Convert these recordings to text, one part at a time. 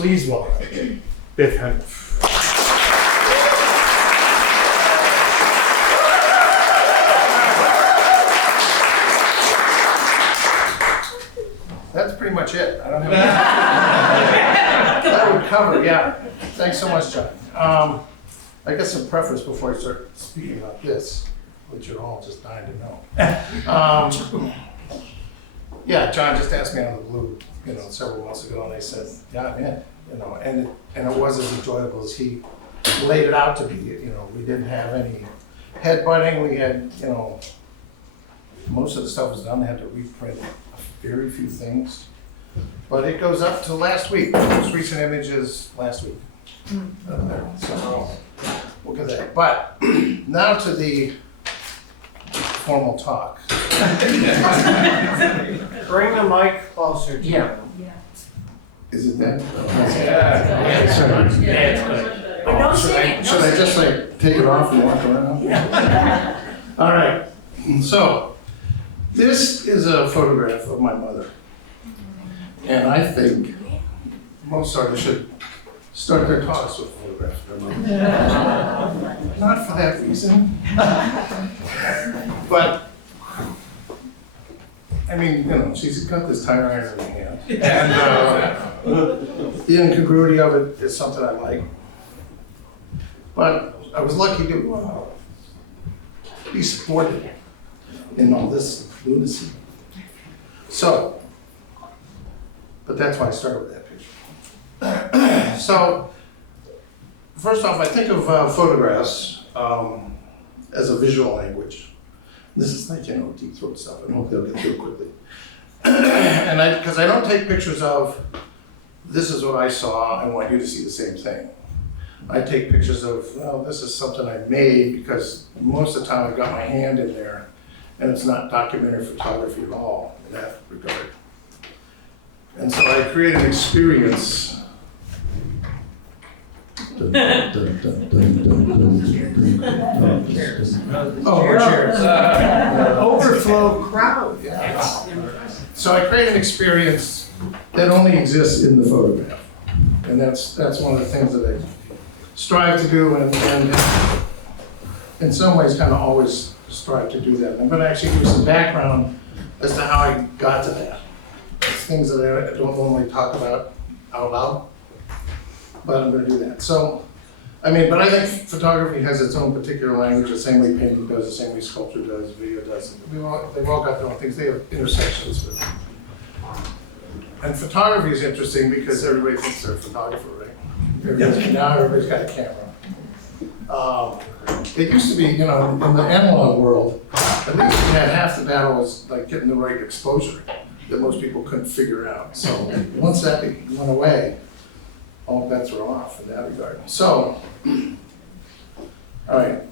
Please welcome Biff Henrich. That's pretty much it. I don't have anything. That would cover, yeah. Thanks so much, John. I guess some preface before I start speaking about this, which you're all just dying to know. Yeah, John just asked me out of the blue, several months ago, and I said, yeah, I'm in, and it was as enjoyable as he laid it out to be. We didn't have any headbutting. We had, most of the stuff was done. They had to reprint very few things, but it goes up to last week. The most recent image is last week. So we'll get that. But now to the formal talk. Bring the mic closer to you. Is it that? Should I just take it off and walk around? All right. So this is a photograph of my mother, and I think most artists should start their talks with photographs of their mother. Not for that reason, but I mean, she's got this tire iron in her hand, and the incongruity of it is something I like. But I was lucky to be supported in all this lunacy. So, but that's why I started with that picture. So, first off, I think of photographs as a visual language. This is like, deep throat stuff. I hope they'll get through it quickly. And because I don't take pictures of, this is what I saw, I want you to see the same thing. I take pictures of, well, this is something I made, because most of the time I've got my hand in there, and it's not documentary photography at all in that regard. And so I create an experience. Cheers. Overflow crowd. Yeah. So I create an experience that only exists in the photograph. And that's one of the things that I strive to do, and in some ways kind of always strive to do that. I'm going to actually give some background as to how I got to that. It's things that I don't normally talk about out loud, but I'm going to do that. So, but I think photography has its own particular language, the same way painting does, the same way sculpture does, video does. They've all got their own things. They have intersections with them. And photography is interesting because everybody thinks they're a photographer, right? Now everybody's got a camera. It used to be, in the analog world, at least you had half the battle was like getting the right exposure that most people couldn't figure out. So once that went away, all bets were off in that regard. So, all right.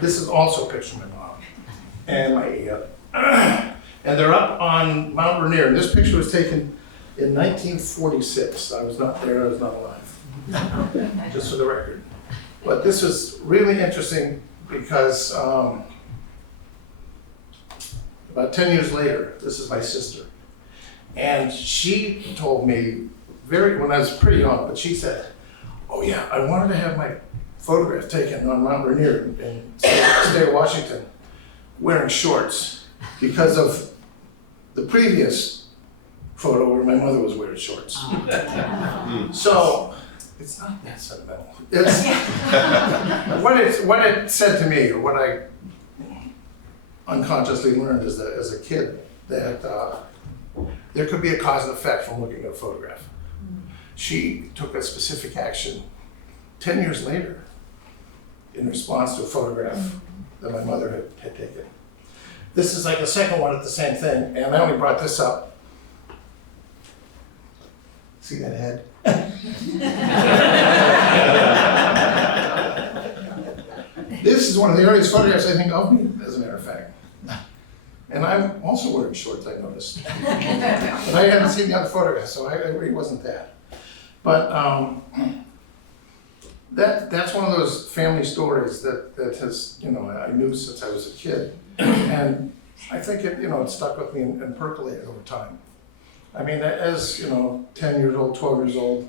This is also a picture of my mom and my and they're up on Mount Rainier. And this picture was taken in 1946. I was not there, I was not alive, just for the record. But this was really interesting because about 10 years later, this is my sister. And she told me, when I was pretty young, but she said, oh yeah, I wanted to have my photograph taken on Mount Rainier in the state of Washington wearing shorts because of the previous photo where my mother was wearing shorts. So it's not that sentimental. It's what it said to me, or what I unconsciously learned as a kid, that there could be a cause and effect from looking at a photograph. She took a specific action 10 years later in response to a photograph that my mother had taken. This is like the second one at the same thing, and I only brought this up. See that head? This is one of the earliest photographs I think of me, as a matter of fact. And I'm also wearing shorts, I noticed. But I hadn't seen the other photograph, so I really wasn't that. But that's one of those family stories that has, I knew since I was a kid. And I think it stuck with me and percolated over time. I mean, as, 10 years old, 12 years old,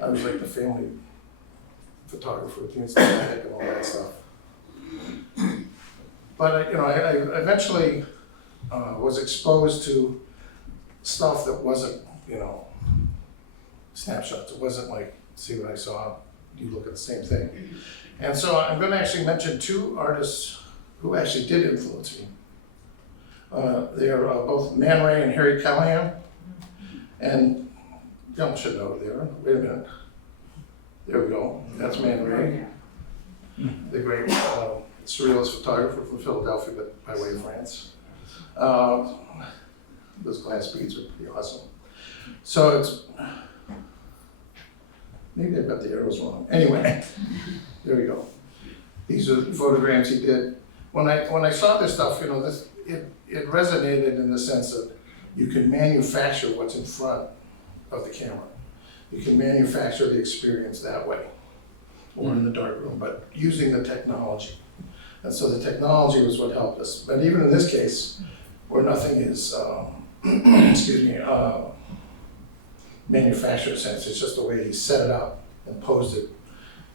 I was like the family photographer with the Instagram and all that stuff. But, I eventually was exposed to stuff that wasn't, snapshots. It wasn't like, see what I saw, you look at the same thing. And so I'm going to actually mention two artists who actually did influence me. They are both Man Ray and Harry Callahan. And y'all should know who they are. Wait a minute. There we go. That's Man Ray, the great surrealist photographer from Philadelphia, but by way of France. Those glass beads are pretty awesome. So it's, maybe I've got the arrows wrong. Anyway, there we go. These are the photograms he did. When I saw this stuff, it resonated in the sense that you can manufacture what's in front of the camera. You can manufacture the experience that way, or in the darkroom, but using the technology. And so the technology was what helped us. But even in this case, where nothing is, manufactured sense, it's just the way he set it up and posed it,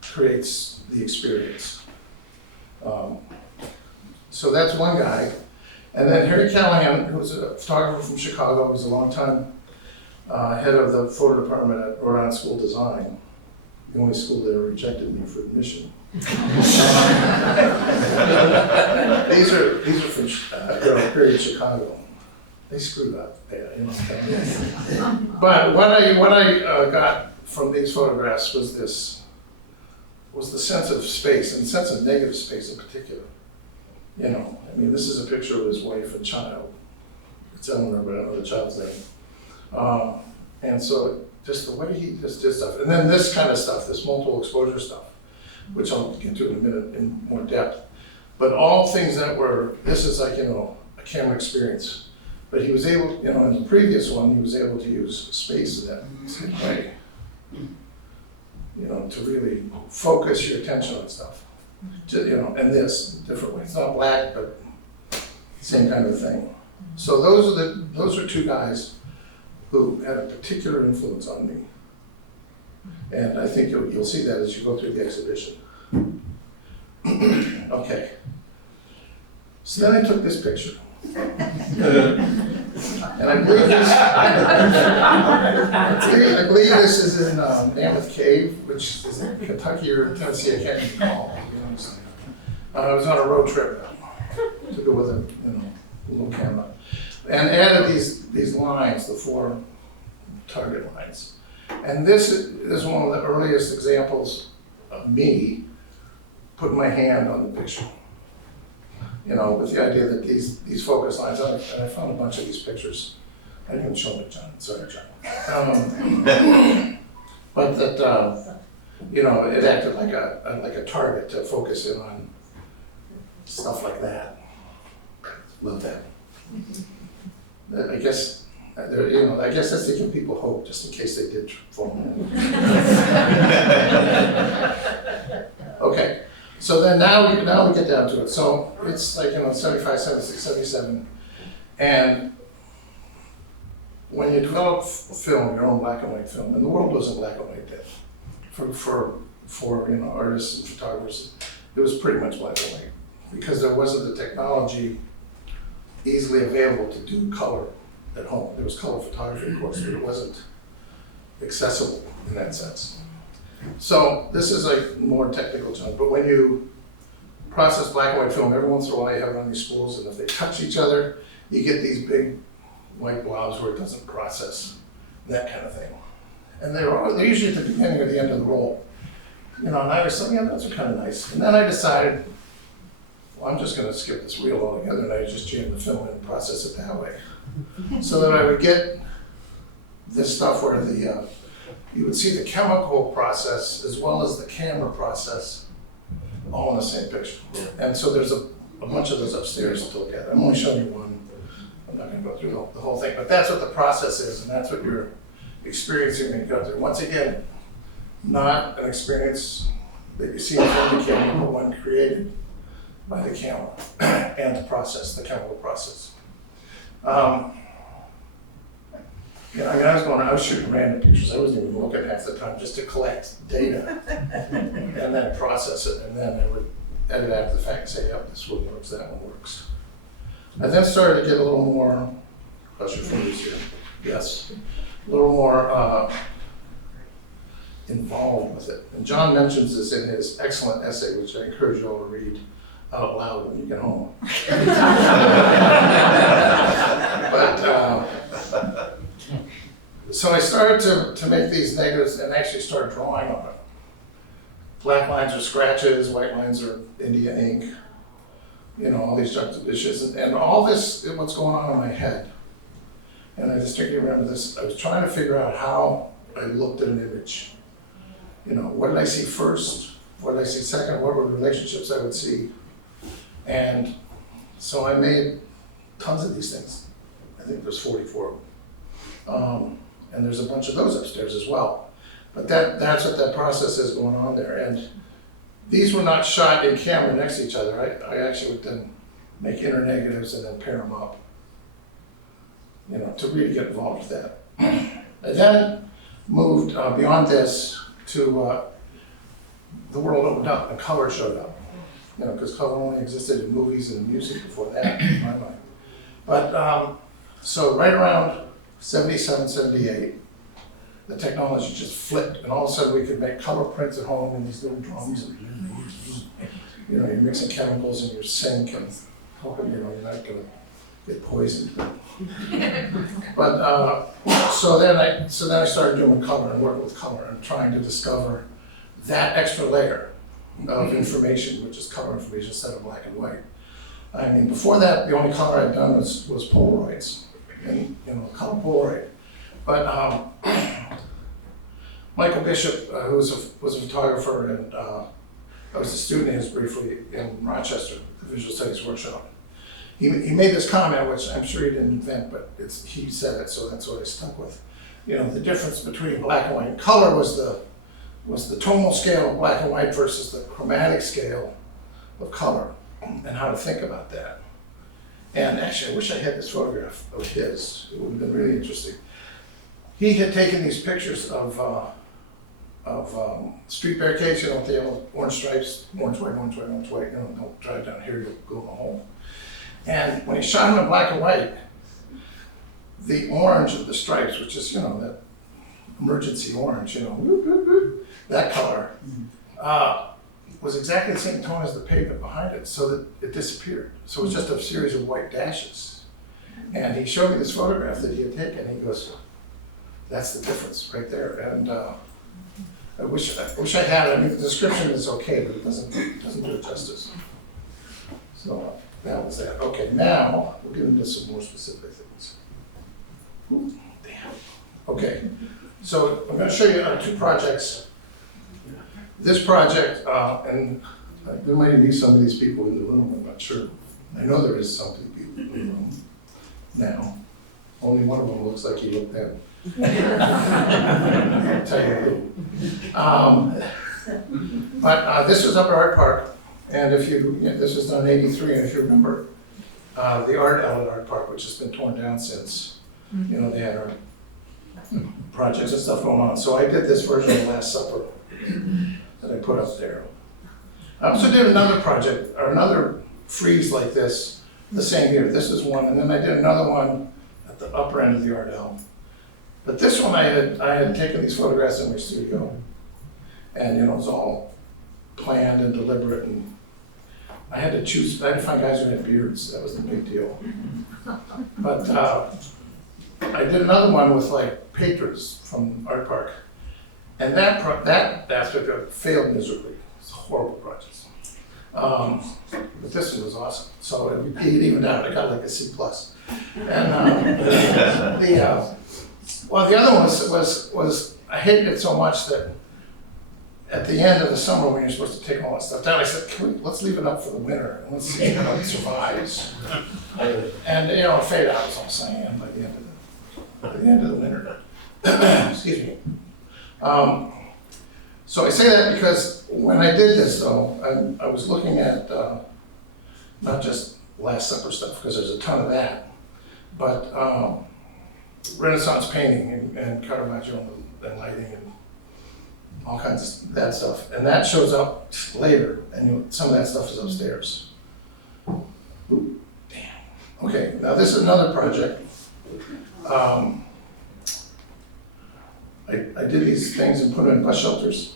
creates the experience. So that's one guy. And then Harry Callahan, who's a photographer from Chicago, was a long time head of the photo department at Rhode Island School of Design, the only school that ever rejected me for admission. These are from period Chicago. They screwed up. But what I got from these photographs was the sense of space, and the sense of negative space in particular. This is a picture of his wife and child. It's Eleanor, but I don't know the child's name. And so just the way he just did stuff. And then this kind of stuff, this multiple exposure stuff, which I'll get to in a minute in more depth. But all things that were, this is like, a camera experience. But he was able, in the previous one, he was able to use space in that same way. To really focus your attention on stuff. And this, different way. It's not black, but same kind of thing. So those are two guys who had a particular influence on me. And I think you'll see that as you go through the exhibition. Okay. So then I took this picture. And I believe this is in Mammoth Cave, which is in Kentucky or Tennessee, I can't recall. I was on a road trip, took it with a little camera, and added these lines, the 4 target lines. And this is one of the earliest examples of me putting my hand on the picture. With the idea that these focus lines, and I found a bunch of these pictures. I didn't show them to John, sorry, John. But that, it acted like a target to focus in on stuff like that. Love that. I guess that's to give people hope, just in case they did fall in. Okay. So then now we get down to it. So it's like, 75, 76, 77. And when you develop film, your own black and white film, and the world wasn't black and white then, for artists and photographers, it was pretty much black and white. Because there wasn't the technology easily available to do color at home. There was color photography, of course, but it wasn't accessible in that sense. So this is like more technical junk, but when you process black and white film, every once in a while you have it on these spools, and if they touch each other, you get these big white blobs where it doesn't process, that kind of thing. And they're usually at the beginning or the end of the roll. And I was thinking, those are kind of nice. And then I decided, well, I'm just going to skip this reel altogether, and I just jam the film in and process it that way. So that I would get this stuff where you would see the chemical process as well as the camera process all in the same picture. And so there's a bunch of those upstairs to look at. I'm only showing you one. I'm not going to go through the whole thing, but that's what the process is, and that's what you're experiencing when you go through. Once again, not an experience that you see from the camera, but one created by the camera and the process, the chemical process. Yeah, I mean, I was shooting random pictures. I wasn't even looking half the time just to collect data and then process it. And then I would edit after the fact and say, yep, this one works, that one works. I then started to get a little more, cross your fingers here, yes, a little more involved with it. And John mentions this in his excellent essay, which I encourage you all to read out loud when you get home. But so I started to make these negatives and actually start drawing on it. Black lines are scratches, white lines are India ink, you know, all these juxtapositions, and all this is what's going on in my head. And I distinctly remember this, I was trying to figure out how I looked at an image. You know, what did I see first? What did I see second? What were the relationships I would see? And so I made tons of these things. I think there's 44 of them. And there's a bunch of those upstairs as well. But that's what that process is going on there. And these were not shot in camera next to each other. I actually would then make inner negatives and then pair them up, you know, to really get involved with that. I then moved beyond this to the world opened up and color showed up. You know, because color only existed in movies and music before that, in my mind. But so right around 77, 78, the technology just flipped, and all of a sudden we could make color prints at home in these little drums. And, you know, you're mixing chemicals in your sink, and hoping, you know, you're not gonna get poisoned. But so then I started doing color and working with color and trying to discover that extra layer of information, which is color information instead of black and white. I mean, before that, the only color I'd done was Polaroids, and you know, color Polaroid. But Michael Bishop, who was a photographer, and I was a student of his briefly in Rochester, the Visual Studies Workshop. He made this comment, which I'm sure he didn't invent, but he said it, so that's what I stuck with. You know, the difference between black and white and color was the tonal scale of black and white versus the chromatic scale of color, and how to think about that. And actually, I wish I had this photograph of his. It would have been really interesting. He had taken these pictures of street barricades, you know, with the yellow, orange stripes, orange, white, orange, white, orange, white, you know, don't drive down here, you'll go in the hole. And when he shot them in black and white, the orange of the stripes, which is, you know, that emergency orange, you know, that color, was exactly the same tone as the pavement behind it, so that it disappeared. So it was just a series of white dashes. And he showed me this photograph that he had taken, and he goes, that's the difference right there. And I wish I had it. I mean, the description is okay, but it doesn't do it justice. So that was that. Okay, now we'll get into some more specific things. Ooh, damn. Okay, so I'm going to show you two projects. This project, and there might even be some of these people in the room, I'm not sure. I know there is some people in the room now. Only one of them looks like he looked then. I'll tell you who. But this was up at Art Park, and if this was done in '83, and if you remember, the art outlet at Art Park, which has been torn down since, you know, they had our projects and stuff going on. So I did this version of Last Supper that I put up there. I also did another project, or another frieze like this, the same year. This is one, and then I did another one at the upper end of the Ardell. But this one, I had taken these photographs in my studio, and you know, it was all planned and deliberate, and I had to find guys who had beards. That was the big deal. But I did another one with like patrons from Art Park, and that aspect of it failed miserably. It's a horrible project. But this one was awesome. So it evened out. I got like a C+. And the other one was I hated it so much that at the end of the summer when you're supposed to take all that stuff down, I said, let's leave it up for the winter and let's see how it survives. And you know, it faded out, as I'm saying, by the end of the winter. Excuse me. So I say that because when I did this, though, I was looking at not just Last Supper stuff, because there's a ton of that, but Renaissance painting and Caravaggio and lighting and all kinds of that stuff. And that shows up later, and some of that stuff is upstairs. Ooh, damn. Okay, now this is another project. I did these things and put them in bus shelters,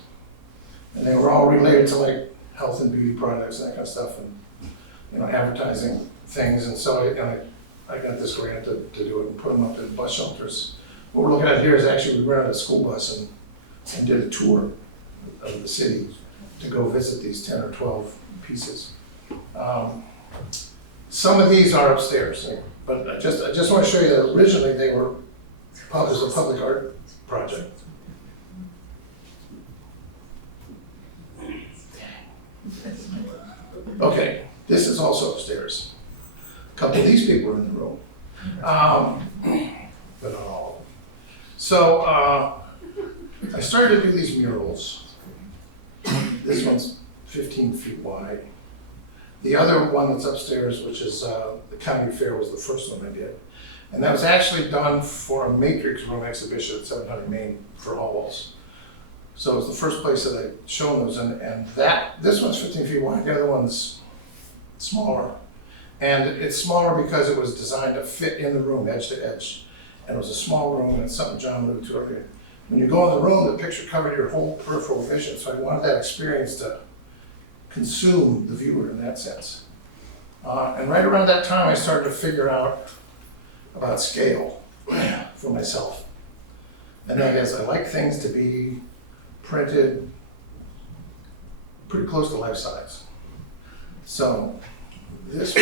and they were all related to like health and beauty products and that kind of stuff, and advertising things. And so I got this grant to do it and put them up in bus shelters. What we're looking at here is actually we rented a school bus and did a tour of the city to go visit these 10 or 12 pieces. Some of these are upstairs, but I just want to show you that originally they were published as a public art project. Okay, this is also upstairs. A couple of these people are in the room, but not all of them. So I started to do these murals. This one's 15 feet wide. The other one that's upstairs, which is the county fair, was the first one I did. And that was actually done for a Matrix Room exhibition at 700 Main for Hallwalls. So it was the first place that I'd shown those, and this one's 15 feet wide, the other one's smaller. And it's smaller because it was designed to fit in the room, edge to edge. And it was a small room, and it's something John alluded to earlier. When you go in the room, the picture covered your whole peripheral vision, so I wanted that experience to consume the viewer in that sense. And right around that time, I started to figure out about scale for myself. And that is, I like things to be printed pretty close to life size. So this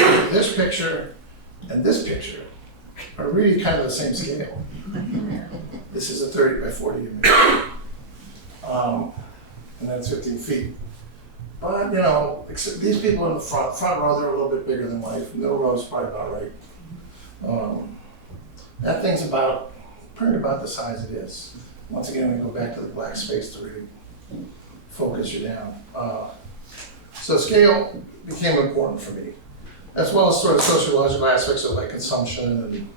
picture and this picture are really kind of the same scale. This is a 30 by 40 image. And that's 15 feet. But except these people in the front row, they're a little bit bigger than life. Middle row is probably about right. That thing's pretty about the size it is. Once again, we go back to the black space to really focus you down. So scale became important for me, as well as sort of sociological aspects of like consumption. And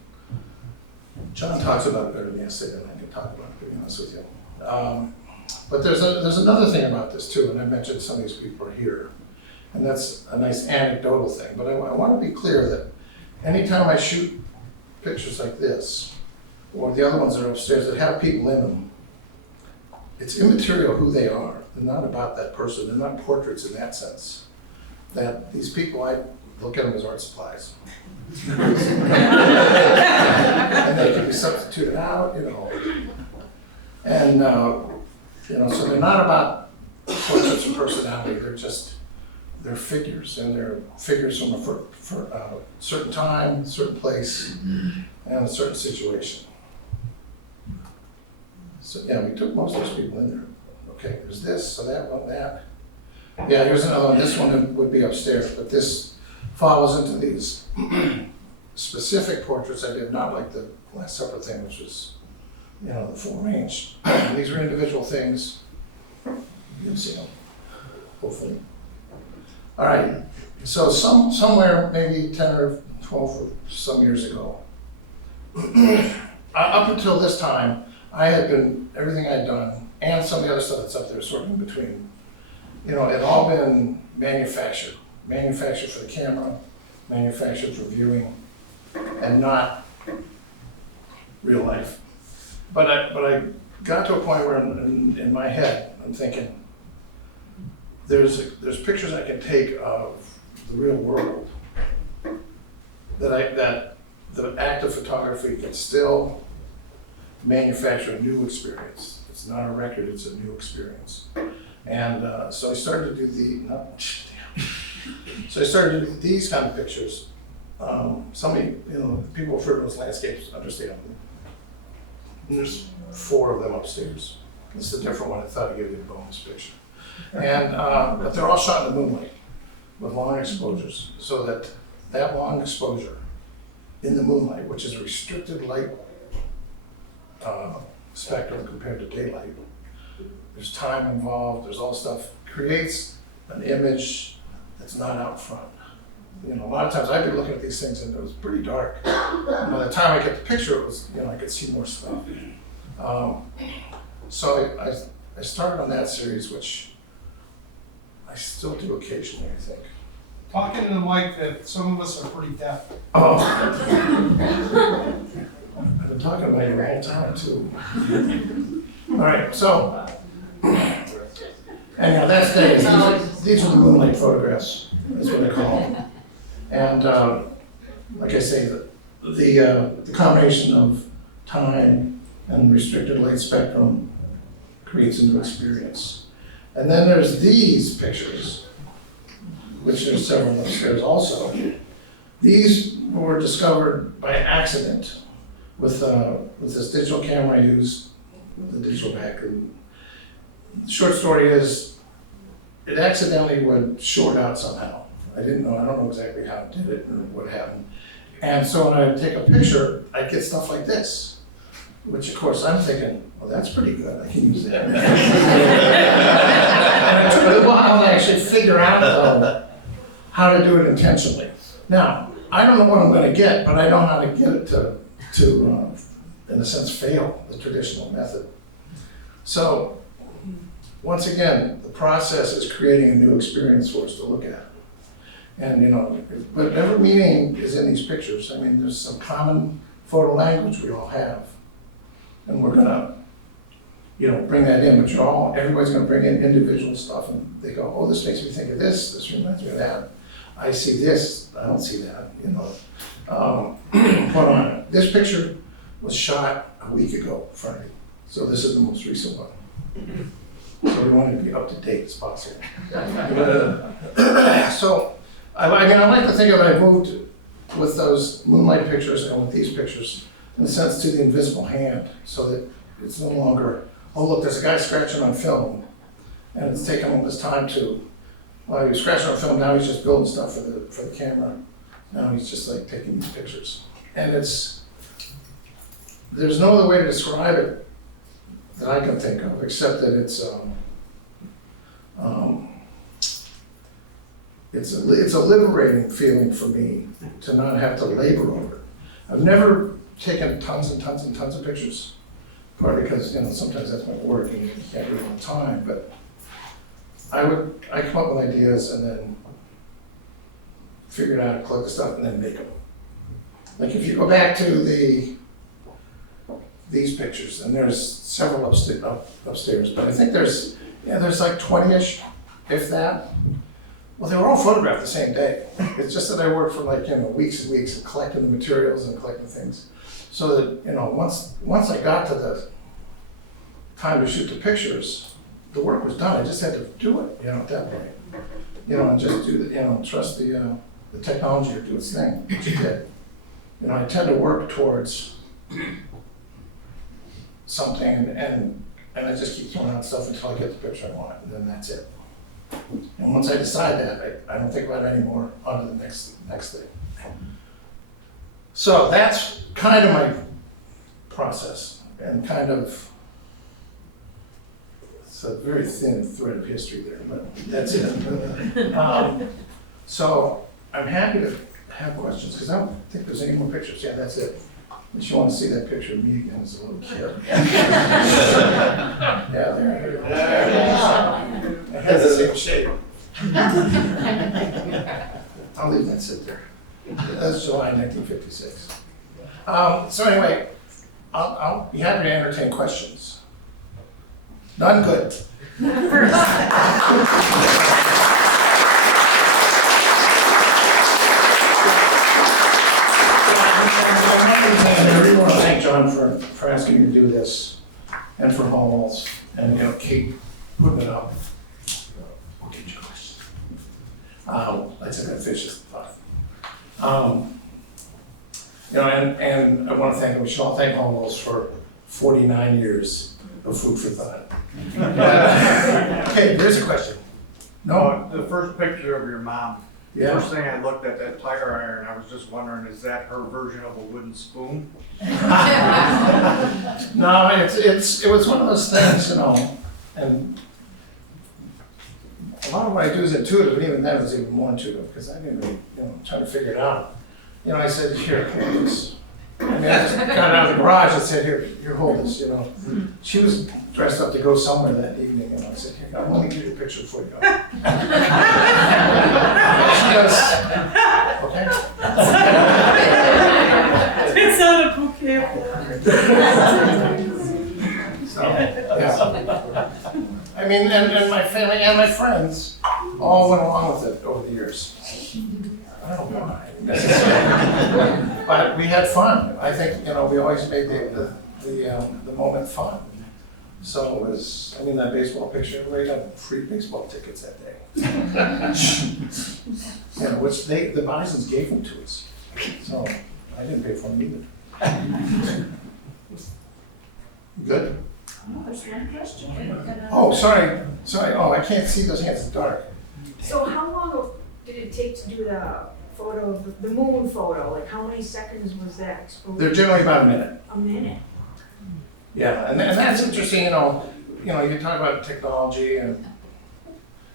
John talks about it better than yesterday, and I can talk about it, to be honest with you. But there's another thing about this too, and I mentioned some of these people are here, and that's a nice anecdotal thing. But I want to be clear that anytime I shoot pictures like this, or the other ones that are upstairs that have people in them, it's immaterial who they are. They're not about that person. They're not portraits in that sense. That these people, I look at them as art supplies. And they can be substituted out, And, so they're not about portraits of personality. They're figures, and they're figures from a certain time, certain place, and a certain situation. So yeah, we took most of those people in there. Okay, there's this, so that one, that. Yeah, here's another one. This one would be upstairs, but this follows into these specific portraits I did, not like the Last Supper thing, which was, the full range. These are individual things. You can see them, hopefully. All right, so somewhere maybe 10 or 12 or some years ago, up until this time, I had been, everything I'd done, and some of the other stuff that's up there sort of in between, it had all been manufactured for the camera, manufactured for viewing, and not real life. But I got to a point where in my head, I'm thinking, there's pictures I can take of the real world that the act of photography can still manufacture a new experience. It's not a record, it's a new experience. And so I started to do so I started to do these kind of pictures. People refer to those landscapes, understand. And there's 4 of them upstairs. This is a different one. I thought I'd give you a bonus picture. And but they're all shot in the moonlight with long exposures, so that long exposure in the moonlight, which is a restricted light spectrum compared to daylight. There's time involved, there's all stuff, creates an image that's not out front. you know, a lot of times I'd be looking at these things and it was pretty dark. And by the time I get the picture, it was, you know, I could see more stuff. So I started on that series, which I still do occasionally, I think. Talking to the mic that some of us are pretty deaf. Oh. I've been talking about you the whole time too. All right, so, anyhow, that's days. These are the moonlight photographs, that's what I call them. And like I say, the combination of time and restricted light spectrum creates a new experience. And then there's these pictures, which there's several upstairs also. These were discovered by accident with this digital camera I used, the digital background. The short story is, it accidentally would short out somehow. I don't know exactly how it did it or what happened. And so when I would take a picture, I'd get stuff like this, which of course I'm thinking, well, that's pretty good, I can use that. And it took me a while to actually figure out though, how to do it intentionally. Now, I don't know what I'm gonna get, but I know how to get it to in a sense, fail the traditional method. So, once again, the process is creating a new experience for us to look at. And you know, whatever meaning is in these pictures, I mean, there's some common photo language we all have. And we're gonna, you know, bring that in, but everybody's gonna bring in individual stuff and they go, oh, this makes me think of this reminds me of that. I see this, I don't see that, you know. Hold on, this picture was shot a week ago, Friday. So this is the most recent one. So we want to be up to date as possible. So, I mean, I like to think of I moved with those moonlight pictures and with these pictures, in a sense, to the invisible hand, so that it's no longer, oh look, there's a guy scratching on film, and it's taken all this time to, well, he was scratching on film, now he's just building stuff for the camera. Now he's just like taking these pictures. And there's no other way to describe it that I can think of, except that it's a liberating feeling for me to not have to labor over it. I've never taken tons and tons and tons of pictures, partly because, you know, sometimes that's my work and you can't do it all the time, but I come up with ideas and then figure out how to collect the stuff and then make them. Like if you go back to these pictures, and there's several upstairs, but I think there's like 20-ish, if that. Well, they were all photographed the same day. It's just that I worked for like, you know, weeks and weeks of collecting the materials and collecting things. So that, you know, once I got to the time to shoot the pictures, the work was done. I just had to do it, you know, at that point. You know, and just do the, you know, trust the technology to do its thing, which it did. You know, I tend to work towards something and I just keep throwing out stuff until I get the picture I want, and then that's it. And once I decide that, I don't think about it anymore, on to the next thing. So that's kind of my process, and kind of, it's a very thin thread of history there, but that's it. So I'm happy to have questions, because I don't think there's any more pictures. Yeah, that's it. If you want to see that picture of me again as a little kid. Yeah, there. I had the same shape. I'll leave that sit there. That's July 1956. So anyway, I'll be happy to entertain questions. None good. I really want to thank John for asking me to do this, and for Hallwalls, and you know, Kate putting it up. We'll get your question. I said that fish is fun. You know, and I want to thank, we should all thank Hallwalls for 49 years of food for thought. Okay, there's a question. No? The first picture of your mom. Yeah. First thing I looked at that tire iron, I was just wondering, is that her version of a wooden spoon? No, it was one of those things, you know, and a lot of what I do is intuitive, and even then it was even more intuitive, because I didn't really, trying to figure it out. I said, here, hold this. I just got out of the garage and said, here, hold this, She was dressed up to go somewhere that evening, and I said, here, I'm gonna give you a picture before you go. She goes, okay. It's not a bouquet. So, yeah. I mean, and my family and my friends all went along with it over the years. I don't know why necessarily, but we had fun. I think, we always made the moment fun. So it was, that baseball picture, everybody got free baseball tickets that day. Which the Bisons gave them to us. So I didn't pay for them either. Good? There's one question. Oh, sorry. Oh, I can't see those hands, it's dark. So how long did it take to do the photo, the moon photo? Like how many seconds was that exposure? They're generally about a minute. A minute. Yeah, and that's interesting, you talk about technology and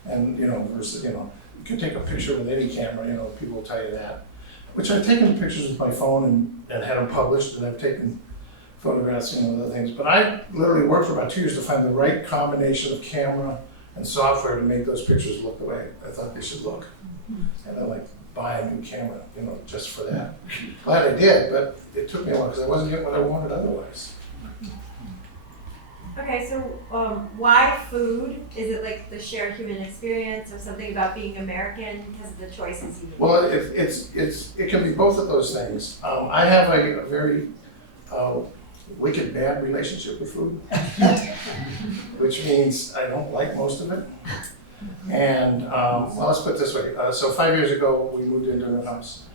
versus, you can take a picture with any camera, people will tell you that. Which I've taken pictures with my phone and had them published, and I've taken photographs, other things. But I literally worked for about 2 years to find the right combination of camera and software to make those pictures look the way I thought they should look. And I buy a new camera, just for that. Glad I did, but it took me a while because I wasn't getting what I wanted otherwise. Okay, so why food? Is it like the shared human experience or something about being American because of the choices you make? Well, it can be both of those things. I have a very wicked bad relationship with food, which means I don't like most of it. And let's put it this way. So 5 years ago, we moved into a new house,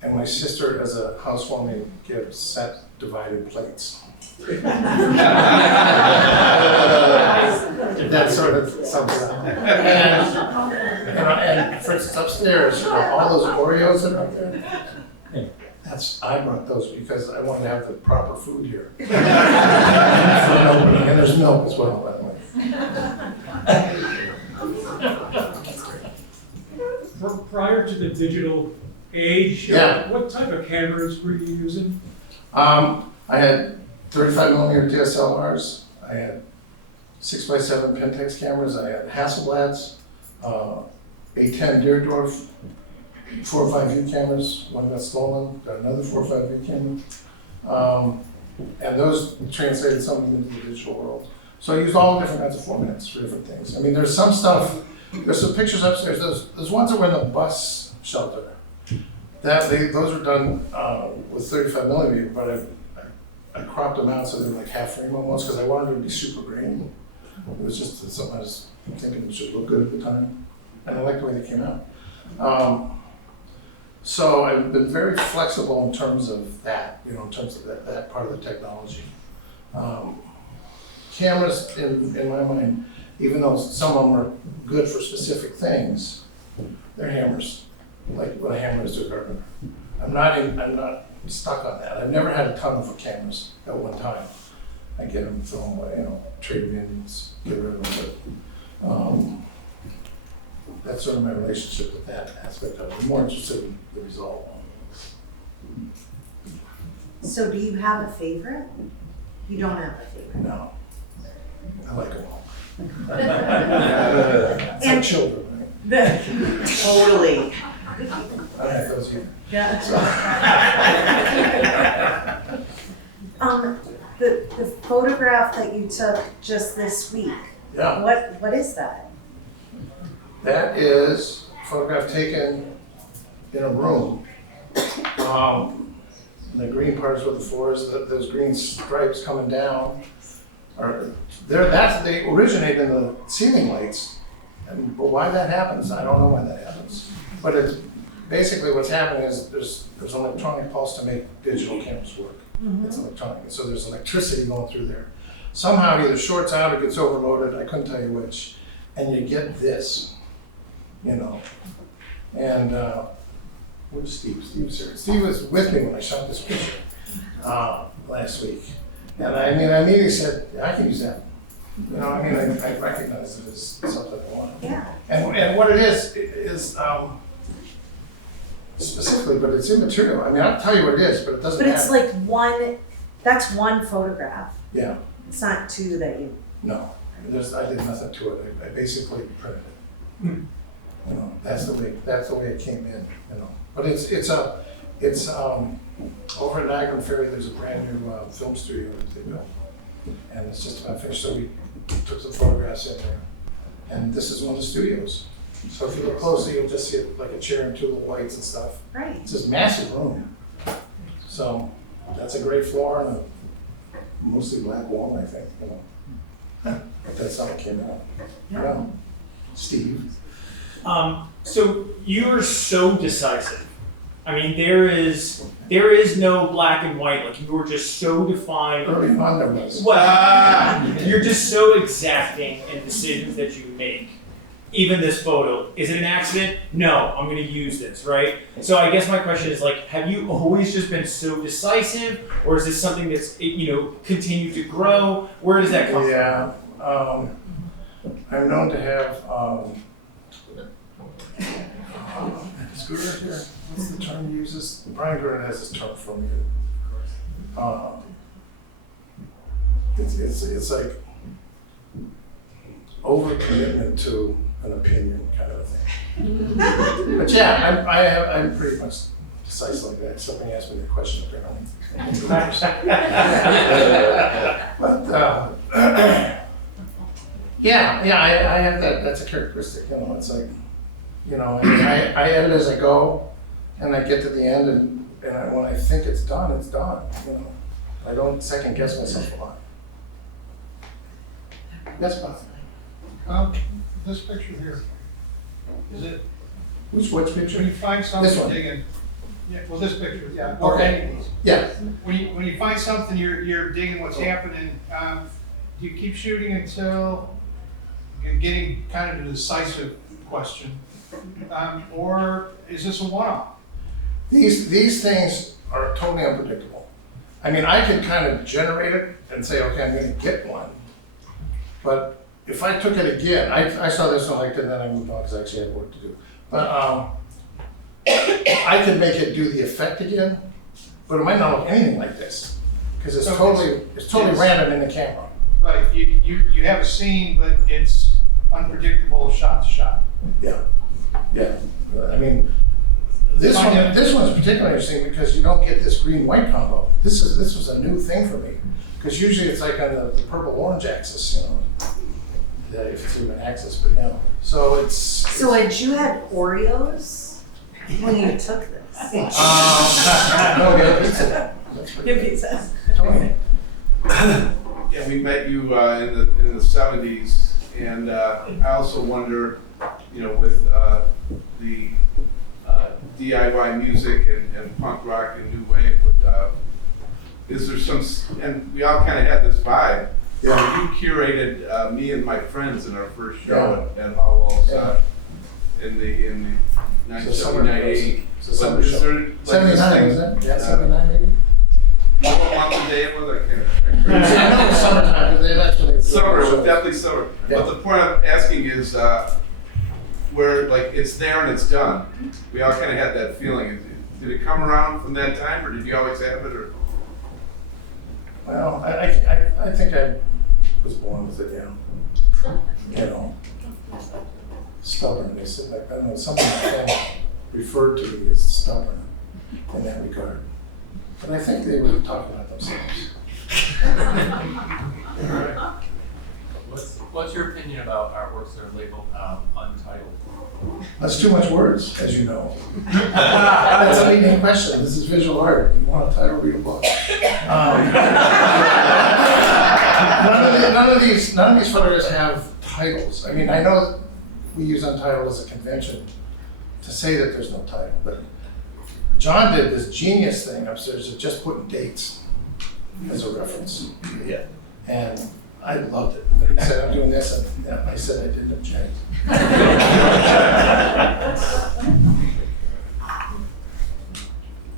and my sister, as a housewarming gift, set divided plates. That sort of sums it up. And for instance, upstairs, all those Oreos that are up there, I brought those because I wanted to have the proper food here. And there's milk as well, by the way. Prior to the digital age, what type of cameras were you using? I had 35mm DSLRs. I had 6x7 Pentax cameras. I had Hasselblads, A10 Deerdorf, 4 or 5 view cameras. One got stolen. Got another 4 or 5 view camera, and those translated something into the digital world. So I used all different kinds of formats for different things. There's some stuff. There's some pictures upstairs. Those ones that were in the bus shelter. Those were done with 35mm, but I cropped them out so they were like half frame almost because I wanted them to be super grainy. It was just something I was thinking it should look good at the time, and I liked the way they came out. So I've been very flexible in terms of that, in terms of that part of the technology. Cameras, in my mind, even though some of them are good for specific things, they're hammers, like what a hammer is to a gardener. I'm not stuck on that. I've never had a ton of cameras at one time. I get them, throw them away, trade them in, get rid of them. But that's sort of my relationship with that aspect of it. I'm more interested in the result. So do you have a favorite? You don't have a favorite? No. I like them all. It's like children, right? Totally. I don't have those either. Yeah. The photograph that you took just this week, Yeah. what is that? That is a photograph taken in a room. The green part is what the floor is. Those green stripes coming down they originate in the ceiling lights. But why that happens, I don't know why that happens. But it's basically what's happening is there's an electronic pulse to make digital cameras work. Mm-hmm. It's electronic, so there's electricity going through there. Somehow it either shorts out or gets overloaded. I couldn't tell you which, and you get this. And where's Steve? Steve's here. Steve was with me when I shot this picture last week. And I immediately said, I can use that. You know, I mean, I recognize it as something I want. Yeah. And what it is specifically, but it's immaterial. I mean, I'll tell you what it is, but it doesn't But matter. it's like that's one photograph. Yeah, It's not two that you, no, I did nothing to it. I basically printed it. You know, that's the way it came in, you know. But it's over at Niagara Ferry, there's a brand new film studio that they built. And it's just about finished, so we took some photographs in there. And this is one of the studios. So if you look closely, you'll just see it like a chair and two little lights and stuff. right. It's this massive room. So that's a great floor and a mostly black wall, I think, you know. But that's how it came out. Yeah. Steve? So you're so decisive. I mean, there is no black and white. Like you were just so defined. Early on there was. Well, you're just so exacting in decisions that you make. Even this photo, is it an accident? No, I'm going to use this, right? So I guess my question is like, have you always just been so decisive, or is this something that's continued to grow? Where does that come from? Yeah, I'm known to have Scooter here. What's the term he uses? Brian Gordon has this term for me. It's like overcommitment to an opinion kind of a thing. But yeah, I'm pretty much decisive like that. Somebody asked me the question apparently. But yeah, I have that. That's a characteristic. You know, it's like, you know, I edit as I go, and I get to the end, and when I think it's done, it's done. You know, I don't second guess myself a lot. Yes, Bob. This picture here, is it, Which when picture? you find This something one. digging, yeah, well, this picture, yeah, or Okay. any of these. Yeah. When you find something, you're digging what's happening, do you keep shooting until you're getting kind of a decisive question? Or is this a one-off? These things are totally unpredictable. I mean, I could kind of generate it and say, okay, I'm going to get one. But if I took it again, I saw this one like that, and then I moved on because I actually had work to do. But I could make it do the effect again, but it might not look anything like this because it's So totally it's- random in the camera. Right, you have a scene, but it's unpredictable shot to shot. Yeah. I mean, this one's particularly interesting because you don't get this green-white combo. This was a new thing for me because usually it's like on the purple-orange axis, you know. Yeah, if it's even an axis, but yeah. So it's. So had you had Oreos when you took this? No, yeah, pizza. That's pretty good. Pizza. Tony. Yeah, we met you in the 70s, and I also wonder, you know, with the DIY music and punk rock and new wave, is there some, and we all kind of had this vibe. Yeah. You curated me and my friends in our first show at Hallwalls in the 1979, 80. So summer But is show. there, like, 79, this is thing- it? Yeah, 79 maybe? What month of day it was? I can't I know it's summertime, but they actually. Summer, it was definitely summer. Yeah. But the point I'm asking is where like it's there and it's done. We all kind of had that feeling. Did it come around from that time, or did you always have it? Or Well, I think I was born with it, yeah. You know, stubborn. They said, like, I don't know, something my family referred to me as stubborn in that regard. But I think they were talking about themselves. What's your opinion about artworks that are labeled untitled? That's too much words, as you know. That's a leading question. This is visual art. You want a title, read a book. None of these photographs have titles. I mean, I know we use untitled as a convention to say that there's no title, but John did this genius thing upstairs of just putting dates as a reference. yeah. And I loved it. He said, I'm doing this, and I said I didn't object.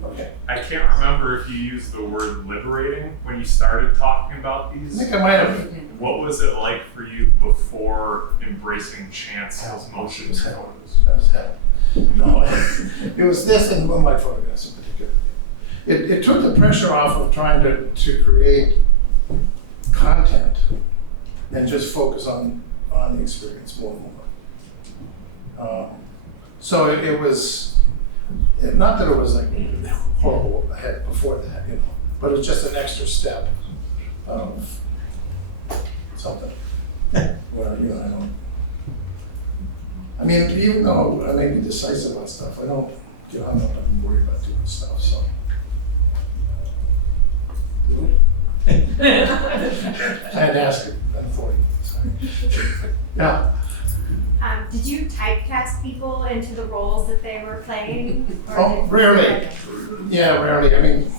Okay. I can't remember if you used the word liberating when you started talking about I these. think I might have. What was it like for you before embracing chance as motion It was photos? That was hell. No, it was this and one of my photographs in particular. It took the pressure off of trying to create content and just focus on the experience more and more. So it was, not that it was like horrible ahead before that, you know, but it was just an extra step of something where, you know, I mean, even though I may be decisive on stuff, I don't, you know, I'm not worried about doing stuff, so. I had to ask it, unfortunately, sorry. Yeah. Did you typecast people into the roles that they were playing? Or Oh, rarely. Yeah, rarely. I mean,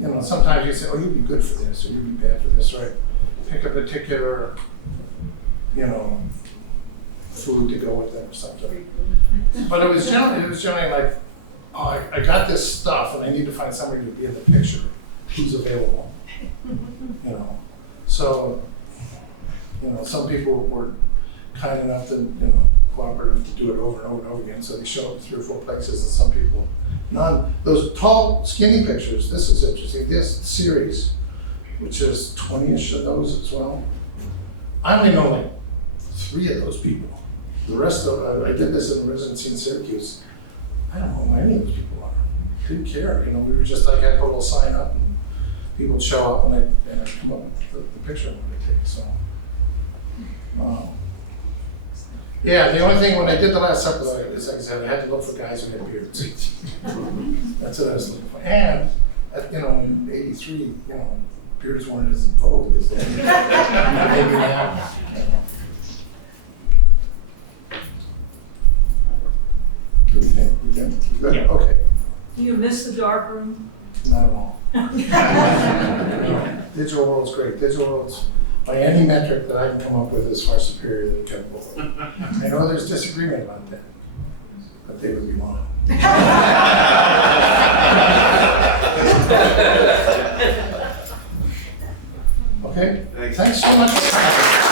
you know, sometimes you say, oh, you'd be good for this, or you'd be bad for this, right? Pick a particular, you know, food to go with them or something. But it was generally like, oh, I got this stuff and I need to find somebody to be in the picture who's available. You know, so, you know, some people were kind enough to, you know, cooperative to do it over and over and over again, so they show up 3 or 4 places, and some people, those tall, skinny pictures, this is interesting, this series, which is 20-ish of those as well. I only know like 3 of those people. The rest of I did this in residency in Syracuse. I don't know who any of those people are. Didn't care, you know, we were just like, I put a little sign up, and people would show up, and I'd come up with the picture I'm gonna take, so. Yeah, the only thing when I did the last episode is, like I said, I had to look for guys who had beards. That's what I was looking for. And, you know, in '83, you know, beards weren't as in vogue as they maybe now. What do you think? You good? Yeah. Okay. Do you miss the dark room? Not at all. No. Digital world's great. Digital world's, by any metric that I can come up with, is far superior than chemical world. I know there's disagreement about that, but they would be wrong. Okay? Thanks so much for coming.